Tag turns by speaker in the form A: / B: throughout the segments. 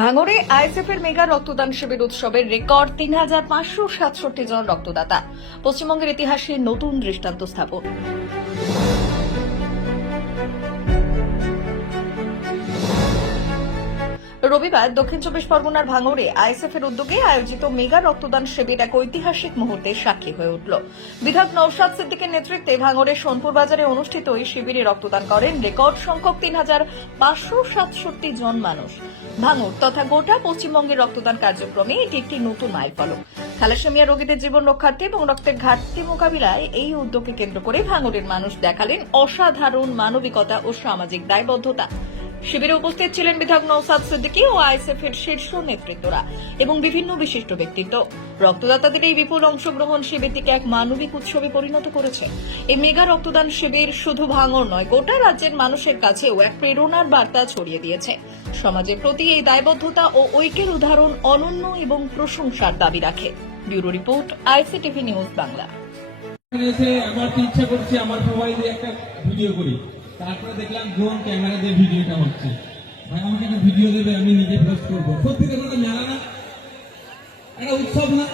A: ভাঙড়ে আইএসএফ এর মেগা রক্তদান শিবির উৎসবের রেকর্ড তিন হাজার পাঁচশো সাতষট্টি জন রক্তদাতা। পশ্চিমবঙ্গের ইতিহাসে নতুন দৃষ্টান্ত স্থাপন। রবিবার দক্ষিণ চব্বিশ পরগনার ভাঙড়ে আইএসএফ এর উদ্যোগে আয়োজিত মেগা রক্তদান শিবির এক ঐতিহাসিক মুহূর্তের সাক্ষী হয়ে উঠল। বিধায়ক নৌশাদ সিদ্দিকের নেতৃত্বে ভাঙড়ের সোনপুর বাজারে অনুষ্ঠিত এই শিবিরে রক্তদান করেন রেকর্ড সংখ্যক তিন হাজার পাঁচশো সাতষট্টি জন মানুষ। ভাঙড় তথা গোটা পশ্চিমবঙ্গের রক্তদান কার্যক্রমে এটি একটি নতুন মাইলফলক থ্যালাসেমিয়া রোগীদের জীবন রক্ষার্থে এবং রক্তের ঘাটতি মোকাবিলায় এই উদ্যোগকে কেন্দ্র করে ভাঙড়ের মানুষ দেখালেন অসাধারণ মানবিকতা ও সামাজিক দায়বদ্ধতা। শিবিরে উপস্থিত ছিলেন বিধায়ক নৌসাদ সিদ্দিকী ও আইএসএফ এর শীর্ষ নেতৃত্বরা এবং বিভিন্ন বিশিষ্ট ব্যক্তিত্ব। রক্তদাতাদের এই বিপুল অংশগ্রহণ শিবিরটিকে এক মানবিক উৎসবে পরিণত করেছে। এই মেগা রক্তদান শিবির শুধু ভাঙর নয়, গোটা রাজ্যের মানুষের কাছেও এক প্রেরণার বার্তা ছড়িয়ে দিয়েছে। সমাজের প্রতি এই দায়বদ্ধতা ও ঐক্যের উদাহরণ অনন্য এবং প্রশংসার দাবি রাখে। Bureau report ICTV news Bangla.
B: আমার ইচ্ছা করছে, আমার দিয়ে একটা ভিডিও করি। তারপরে দেখলাম ড্রোন ক্যামেরা দিয়ে ভিডিওটা হচ্ছে। ভাই, আমাকে একটা ভিডিও দেবে, আমি নিজে পোস্ট করব। সত্যি দেখুন মেলা না? একটা উৎসব না?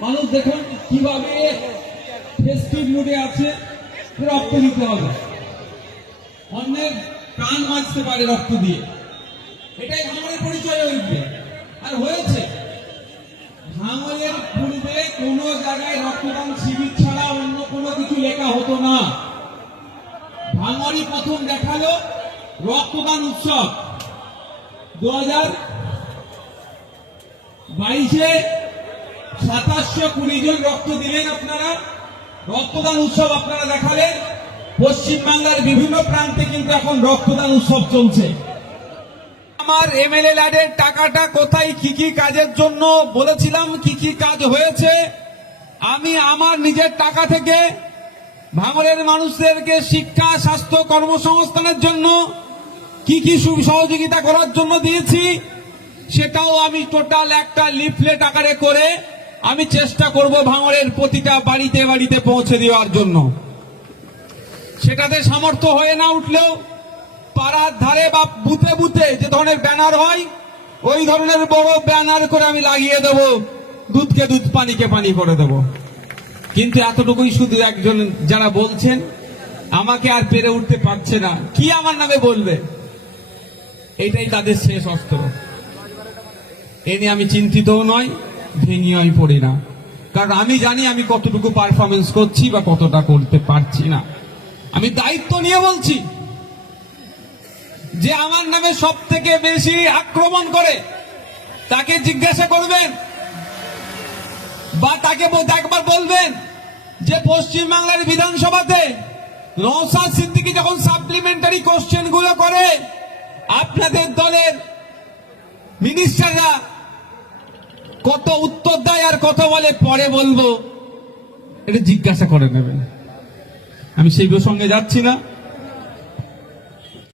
B: মানুষ দেখুন কীভাবে ফেস্টিভ মুডে আছে রক্ত দিতে হবে। অন্যের প্রাণ বাঁচতে পারে রক্ত দিয়ে। এটাই আমাদের পরিচয় হয়েছে আর হয়েছে ভাঙলের পূর্বে কোনো জায়গায় রক্তদান শিবির ছাড়া অন্য কোনো কিছু লেখা হতো না। ভাঙরি প্রথম দেখাল রক্তদান উৎসব। দু হাজার বাইশে সাতাশশো কুড়ি জন রক্ত দিলেন আপনারা। রক্তদান উৎসব আপনারা দেখালেন। পশ্চিমবাংলার বিভিন্ন প্রান্তে কিন্তু এখন রক্তদান উৎসব চলছে। আমার এমএলএ ল্যাডের টাকাটা কোথায়, কি কি কাজের জন্য বলেছিলাম, কি কি কাজ হয়েছে। আমি আমার নিজের টাকা থেকে ভাঙরের মানুষদেরকে শিক্ষা, স্বাস্থ্য, কর্মসংস্থানের জন্য কি কি সহযোগিতা করার জন্য দিয়েছি, সেটাও আমি টোটাল একটা লিফলেট আকারে করে আমি চেষ্টা করব ভাঙরের প্রতিটা বাড়িতে বাড়িতে পৌঁছে দেওয়ার জন্য। সেটাতে সামর্থ্য হয়ে না উঠলেও পাড়ার ধারে বা বুথে বুথে যে ধরনের ব্যানার হয়, ওই ধরনের বড় ব্যানার করে আমি লাগিয়ে দেব, দুধকে দুধ পানিকে পানি করে দেব। কিন্তু এতটুকুই শুধু একজন যারা বলছেন, আমাকে আর পেরে উঠতে পারছে না। কি আমার নামে বলবে? এটাই তাদের শেষ অস্ত্র। এ নিয়ে আমি চিন্তিতও নয় ভেঙিয়েই পড়ি না। কারণ আমি জানি আমি কতটুকু পারফরমেন্স করছি বা কতটা করতে পারছি না। আমি দায়িত্ব নিয়ে বলছি যে আমার নামে সব থেকে বেশি আক্রমণ করে তাকে জিজ্ঞাসা করবেন বা তাকে একবার বলবেন যে পশ্চিমবাংলার বিধানসভাতে রসাদ সিদ্দিকি যখন সাপ্লিমেন্টারি কোশ্চেনগুলো করে, আপনাদের দলের মিনিস্টাররা কত উত্তর দেয় আর কত বলে, পরে বলব। এটা জিজ্ঞাসা করে নেবেন। আমি সেই প্রসঙ্গে যাচ্ছি না।